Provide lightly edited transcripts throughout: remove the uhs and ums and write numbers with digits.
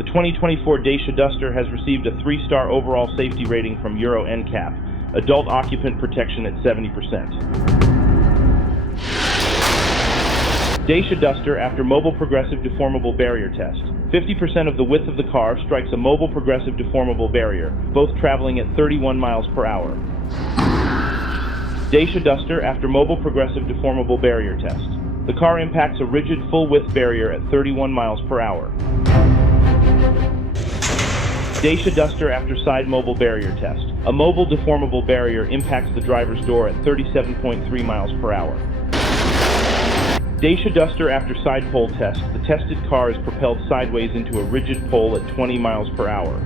The 2024 Dacia Duster has received a 3-star overall safety rating from Euro NCAP, adult occupant protection at 70%. Dacia Duster after mobile progressive deformable barrier test. 50% of the width of the car strikes a mobile progressive deformable barrier, both traveling at 31 miles per hour. Dacia Duster after mobile progressive deformable barrier test. The car impacts a rigid full-width barrier at 31 miles per hour. Dacia Duster after side mobile barrier test. A mobile deformable barrier impacts the driver's door at 37.3 miles per hour. Dacia Duster after side pole test. The tested car is propelled sideways into a rigid pole at 20 miles per hour.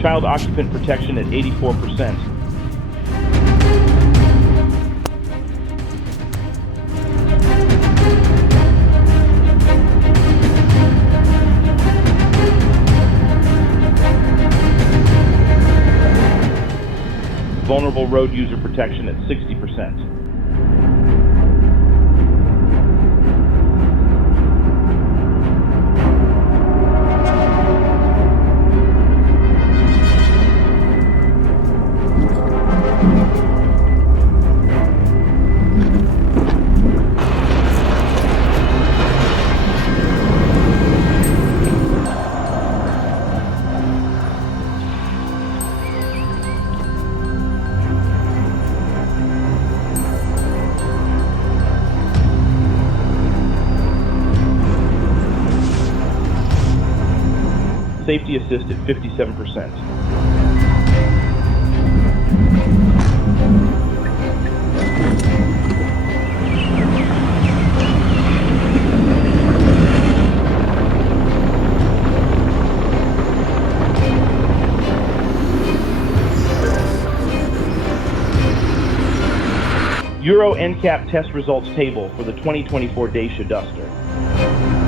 Child occupant protection at 84%. Vulnerable road user protection at 60%. Safety assist at 57%. Euro NCAP test results table for the 2024 Dacia Duster.